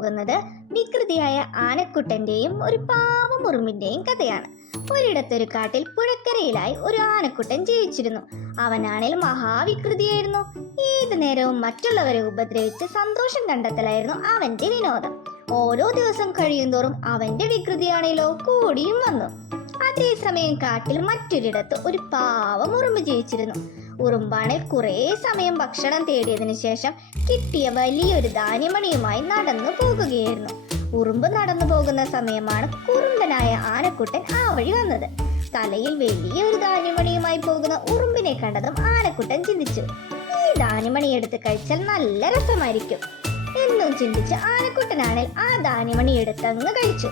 പോകുന്നത് വികൃതിയായ ആനക്കുട്ടന്റെയും ഒരു പാവം ഉറുമ്പിന്റെയും കഥയാണ്. ഒരിടത്തൊരു കാട്ടിൽ പുഴക്കരയിലായി ഒരു ആനക്കുട്ടൻ ജീവിച്ചിരുന്നു. അവനാണെങ്കിൽ മഹാവികൃതിയായിരുന്നു. ഏതു നേരവും മറ്റുള്ളവരെ ഉപദ്രവിച്ച് സന്തോഷം കണ്ടെത്തലായിരുന്നു അവന്റെ വിനോദം. ഓരോ ദിവസം കഴിയുന്തോറും അവന്റെ വികൃതിയാണേലോ കൂടിയും വന്നു. അതേസമയം കാട്ടിൽ മറ്റൊരിടത്ത് ഒരു പാവം ഉറുമ്പ് ജീവിച്ചിരുന്നു. ഉറുമ്പാണെങ്കിൽ കുറേ സമയം ഭക്ഷണം തേടിയതിനു ശേഷം കിട്ടിയ വലിയൊരു ധാന്യമണിയുമായി നടന്നു പോകുകയായിരുന്നു. ഉറുമ്പ് നടന്നു പോകുന്ന സമയമാണ് കുറുമ്പനായ ആനക്കുട്ടൻ ആ വഴി വന്നത്. തലയിൽ വലിയൊരു ധാന്യമണിയുമായി പോകുന്ന ഉറുമ്പിനെ കണ്ടതും ആനക്കുട്ടൻ ചിന്തിച്ചു, ഈ ധാന്യമണി എടുത്ത് കഴിച്ചാൽ നല്ല രസമായിരിക്കും എന്നും ചിന്തിച്ച് ആനക്കുട്ടനാണെങ്കിൽ ആ ധാന്യമണി എടുത്തങ്ങ് കഴിച്ചു.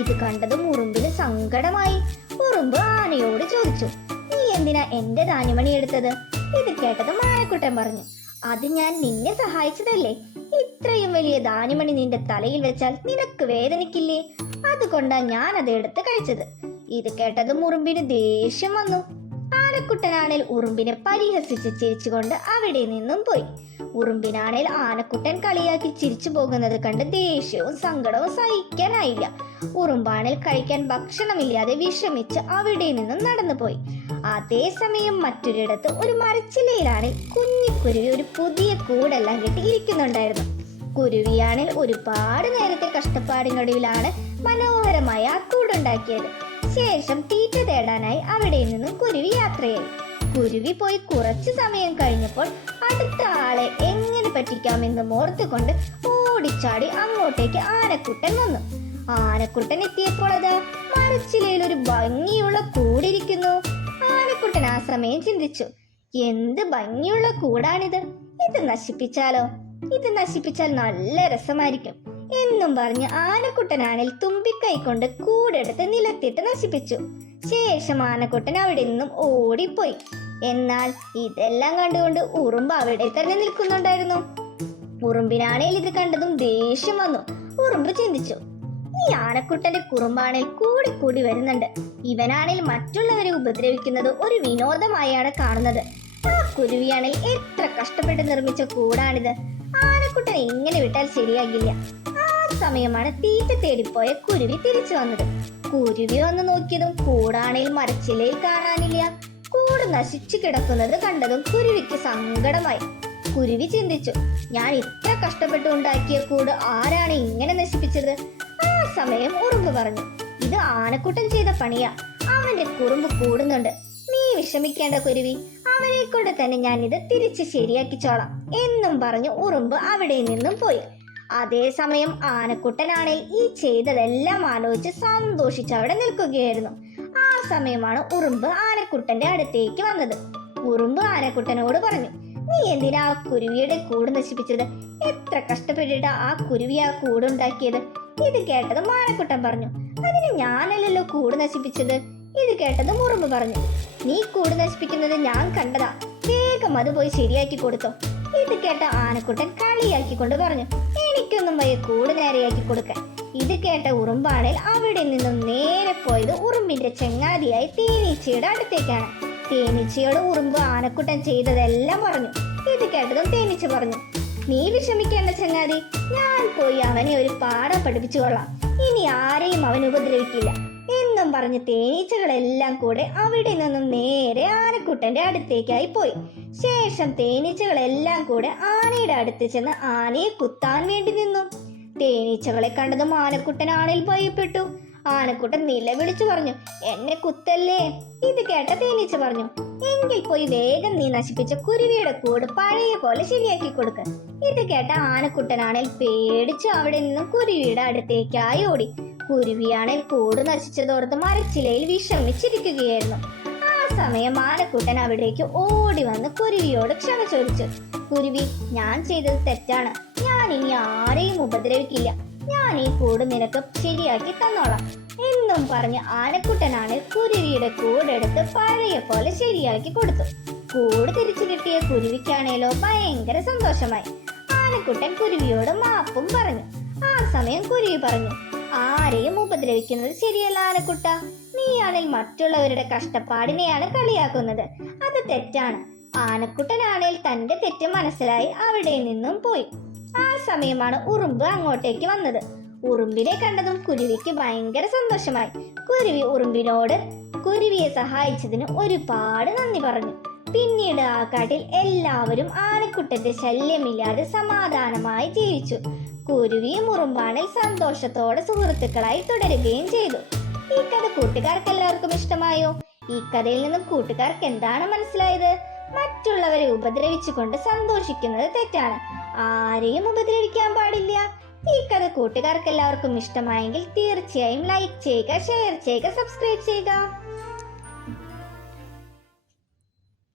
ഇത് കണ്ടതും ഉറുമ്പിന് സങ്കടമായി. ഉറുമ്പ് ആനയോട് ചോദിച്ചു, നീ എന്തിനാ എന്റെ ധാന്യമണി എടുത്തത്? ഇത് കേട്ടതും ആനക്കുട്ടൻ പറഞ്ഞു, അത് ഞാൻ നിന്നെ സഹായിച്ചതല്ലേ. ഇത്രയും വലിയ ധാന്യമണി നിന്റെ തലയിൽ വെച്ചാൽ നിനക്ക് വേദനിക്കില്ലേ? അതുകൊണ്ടാ ഞാൻ അത് എടുത്ത് കഴിച്ചത്. ഇത് കേട്ടതും ഉറുമ്പിന് ദേഷ്യം വന്നു. ആനക്കുട്ടനാണേൽ ഉറുമ്പിനെ പരിഹസിച്ച് ചിരിച്ചുകൊണ്ട് അവിടെ നിന്നും പോയി. ഉറുമ്പിനാണേൽ ആനക്കുട്ടൻ കളിയാക്കി ചിരിച്ചു പോകുന്നത് കണ്ട് ദേഷ്യവും സങ്കടവും സഹിക്കാനായില്ല. ഉറുമ്പാണേൽ കഴിക്കാൻ ഭക്ഷണമില്ലാതെ വിഷമിച്ച് അവിടെ നിന്നും നടന്നുപോയി. അതേസമയം മറ്റൊരിടത്ത് ഒരു മരച്ചില്ലയിലാണ് കുഞ്ഞിക്കുരുവി ഒരു പുതിയ കൂടെല്ലാം കെട്ടി ഇരിക്കുന്നുണ്ടായിരുന്നു. കുരുവിയാണിൽ ഒരുപാട് നേരത്തെ കഷ്ടപ്പാടിനൊടുവിലാണ് മനോഹരമായ ആ കൂടുണ്ടാക്കിയത്. ശേഷം തീറ്റ തേടാനായി അവിടെ നിന്നും കുരുവി യാത്രയായി. കുരുവി പോയി കുറച്ചു സമയം കഴിഞ്ഞപ്പോൾ അടുത്ത ആളെ എങ്ങനെ പറ്റിക്കാമെന്ന് ഓർത്തുകൊണ്ട് ഓടിച്ചാടി അങ്ങോട്ടേക്ക് ആനക്കുട്ടൻ വന്നു. ആനക്കുട്ടൻ എത്തിയപ്പോൾ അത് മരച്ചിലയിൽ ഒരു ഭംഗിയുള്ള കൂടിരിക്കുന്നു. ആനക്കുട്ടൻ ആ സമയം ചിന്തിച്ചു, എന്ത് ഭംഗിയുള്ള കൂടാണിത്, ഇത് നശിപ്പിച്ചാലോ? ഇത് നശിപ്പിച്ചാൽ നല്ല രസമായിരിക്കും എന്നും പറഞ്ഞ് ആനക്കുട്ടനാണിൽ തുമ്പിക്കൈ കൊണ്ട് കൂടെടുത്ത് നിലത്തിട്ട് നശിപ്പിച്ചു. ശേഷം ആനക്കുട്ടൻ അവിടെ നിന്നും ഓടിപ്പോയി. എന്നാൽ ഇതെല്ലാം കണ്ടുകൊണ്ട് ഉറുമ്പ് അവിടെ തന്നെ നിൽക്കുന്നുണ്ടായിരുന്നു. ഉറുമ്പിനാണേൽ ഇത് കണ്ടതും ദേഷ്യം വന്നു. ഉറുമ്പ് ചിന്തിച്ചു, ഈ ആനക്കുട്ടന്റെ കുറുമ്പാണേൽ കൂടി കൂടി വരുന്നുണ്ട്. ഇവനാണേൽ മറ്റുള്ളവരെ ഉപദ്രവിക്കുന്നത് ഒരു വിനോദമായാണ് കാണുന്നത്. ആ കുരുവിയാണേൽ എത്ര കഷ്ടപ്പെട്ട് നിർമ്മിച്ച കൂടാണിത്. ആനക്കുട്ടൻ ഇങ്ങനെ വിട്ടാൽ ശരിയാകില്ല. ആ സമയമാണ് തീറ്റ തേടിപ്പോയ കുരുവി തിരിച്ചു വന്നത്. കുരുവി വന്ന് നോക്കിയതും കൂടാണേൽ മരച്ചിലയിൽ കാണാനില്ല. കൂട് നശിച്ചു കിടക്കുന്നത് കണ്ടതും കുരുവിക്ക് സങ്കടമായി. കുരുവി ചിന്തിച്ചു, ഞാൻ ഇത്ര കഷ്ടപ്പെട്ട് ഉണ്ടാക്കിയ കൂട് ആരാണ് ഇങ്ങനെ നശിപ്പിച്ചത്? ആ സമയം ഉറുമ്പ് പറഞ്ഞു, ഇത് ആനക്കുട്ടൻ ചെയ്ത പണിയാ. അവന്റെ കുറുമ്പ് കൂടുന്നുണ്ട്. നീ വിഷമിക്കേണ്ട കുരുവി, അവനെ കൊണ്ട് തന്നെ ഞാൻ ഇത് തിരിച്ച് ശരിയാക്കിച്ചോളാം എന്നും പറഞ്ഞു ഉറുമ്പ് അവിടെ നിന്നും പോയി. അതേസമയം ആനക്കുട്ടനാണേൽ ഈ ചെയ്തതെല്ലാം ആലോചിച്ച് സന്തോഷിച്ച് അവിടെ നിൽക്കുകയായിരുന്നു. ആ സമയമാണ് ഉറുമ്പ് ആനക്കുട്ടന്റെ അടുത്തേക്ക് വന്നത്. ഉറുമ്പ് ആനക്കുട്ടനോട് പറഞ്ഞു, നീ എന്തിനാ ആ കുരുവിയുടെ കൂട് നശിപ്പിച്ചത്? എത്ര കഷ്ടപ്പെട്ടിട്ടാ ആ കുരുവി ആ കൂടുണ്ടാക്കിയത്? ഇത് കേട്ടതും ആനക്കുട്ടൻ പറഞ്ഞു, അതിന് ഞാനല്ലല്ലോ കൂട് നശിപ്പിച്ചത്. ഇത് കേട്ടതും ഉറുമ്പ് പറഞ്ഞു, നീ കൂട് നശിപ്പിക്കുന്നത് ഞാൻ കണ്ടതാ, വേഗം അത് പോയി ശരിയാക്കി കൊടുത്തോ. ഇത് കേട്ട ആനക്കുട്ടൻ കളിയാക്കിക്കൊണ്ട് പറഞ്ഞു, എനിക്കൊന്നും വയ്യ കൂട് നേരെയാക്കി കൊടുക്കാൻ. ഇത് കേട്ട ഉറുമ്പാണേൽ അവിടെ നിന്നും നേരെ പോയത് ഉറുമ്പിന്റെ ചങ്ങാതിയായി തേനീച്ചയുടെ അടുത്തേക്കാണ്. തേനീച്ചയോട് ഉറുമ്പ് ആനക്കുട്ടൻ ചെയ്തതെല്ലാം പറഞ്ഞു. ഇത് കേട്ടതും തേനീച്ച പറഞ്ഞു, നീ വിഷമിക്കേണ്ട ചങ്ങാതി, ഞാൻ പോയി അവനെ ഒരു പാഠം പഠിപ്പിച്ചു കൊള്ളാം. ഇനി ആരെയും അവൻ ഉപദ്രവിക്കില്ല എന്നും പറഞ്ഞ് തേനീച്ചകളെല്ലാം കൂടെ അവിടെ നിന്നും നേരെ ആനക്കുട്ടന്റെ അടുത്തേക്കായി പോയി. ശേഷം തേനീച്ചകളെല്ലാം കൂടെ ആനയുടെ അടുത്ത് ചെന്ന് ആനയെ കുത്താൻ വേണ്ടി നിന്നു. തേനീച്ചകളെ കണ്ടതും ആനക്കുട്ടൻ ആനയിൽ ഭയപ്പെട്ടു. ആനക്കുട്ടൻ നിലവിളിച്ചു പറഞ്ഞു, എന്നെ കുത്തല്ലേ. ഇത് കേട്ട തേനീച്ച പറഞ്ഞു, എങ്കിൽ പോയി വേഗം നീ നശിപ്പിച്ച കുരുവിയുടെ കൂട് പഴയ പോലെ ശരിയാക്കി കൊടുക്ക. ഇത് കേട്ട ആനക്കുട്ടനാണേൽ പേടിച്ചു അവിടെ നിന്നും കുരുവിയുടെ അടുത്തേക്കായി ഓടി. കുരുവിയാണേൽ കൂട് നശിച്ചതോർത്ത് മരച്ചിലയിൽ വിഷമിച്ചിരിക്കുകയായിരുന്നു. ആ സമയം ആനക്കുട്ടൻ അവിടേക്ക് ഓടി വന്ന് കുരുവിയോട് ക്ഷമ ചോദിച്ചു. കുരുവി, ഞാൻ ചെയ്തത് തെറ്റാണ്. ഞാൻ ഇനി ആരെയും ഉപദ്രവിക്കില്ല. ഞാൻ ഈ കൂട് നിനക്ക് ശരിയാക്കി തന്നോളാം എന്നും പറഞ്ഞ് ആനക്കുട്ടനാണ് കുരുവിയുടെ കൂടെടുത്ത് പഴയ പോലെ ശരിയാക്കി കൊടുത്തു. കൂട് തിരിച്ചു കിട്ടിയ കുരുവിക്കാണേലോ ഭയങ്കര സന്തോഷമായി. ആനക്കുട്ടൻ കുരുവിയോട് മാപ്പും പറഞ്ഞു. ആ സമയം കുരുവി പറഞ്ഞു, ആരെയും ഉപദ്രവിക്കുന്നത് ശരിയല്ല ആനക്കുട്ട. നീയാണെങ്കിൽ മറ്റുള്ളവരുടെ കഷ്ടപ്പാടിനെയാണ് കളിയാക്കുന്നത്. അത് തെറ്റാണ്. ആനക്കുട്ടനാണെങ്കിൽ തന്റെ തെറ്റ് മനസ്സിലായി അവിടെ നിന്നും പോയി. ആ സമയമാണ് ഉറുമ്പ് അങ്ങോട്ടേക്ക് വന്നത്. ഉറുമ്പിനെ കണ്ടതും കുരുവിക്ക് ഭയങ്കര സന്തോഷമായി. കുരുവി ഉറുമ്പിനോട് കുരുവിയെ സഹായിച്ചതിന് ഒരുപാട് നന്ദി പറഞ്ഞു. പിന്നീട് ആ കാട്ടിൽ എല്ലാവരും ആനക്കുട്ടന്റെ ശല്യമില്ലാതെ സമാധാനമായി ജീവിച്ചു. കുരുവിയും ഉറുമ്പാണിൽ സന്തോഷത്തോടെ സുഹൃത്തുക്കളായി തുടരുകയും ചെയ്തു. ഈ കഥ കൂട്ടുകാർക്ക് എല്ലാവർക്കും ഇഷ്ടമായോ? ഈ കഥയിൽ നിന്നും കൂട്ടുകാർക്ക് എന്താണ് മനസ്സിലായത്? മറ്റുള്ളവരെ ഉപദ്രവിച്ചുകൊണ്ട് സന്തോഷിക്കുന്നത് തെറ്റാണ്. ആരെയും ഉപദ്രവിക്കാൻ പാടില്ല. ഈ കഥ കൂട്ടുകാർക്ക് എല്ലാവർക്കും ഇഷ്ടമായെങ്കിൽ തീർച്ചയായും ലൈക്ക് ചെയ്യുക, ഷെയർ ചെയ്യുക, സബ്സ്ക്രൈബ് ചെയ്യുക.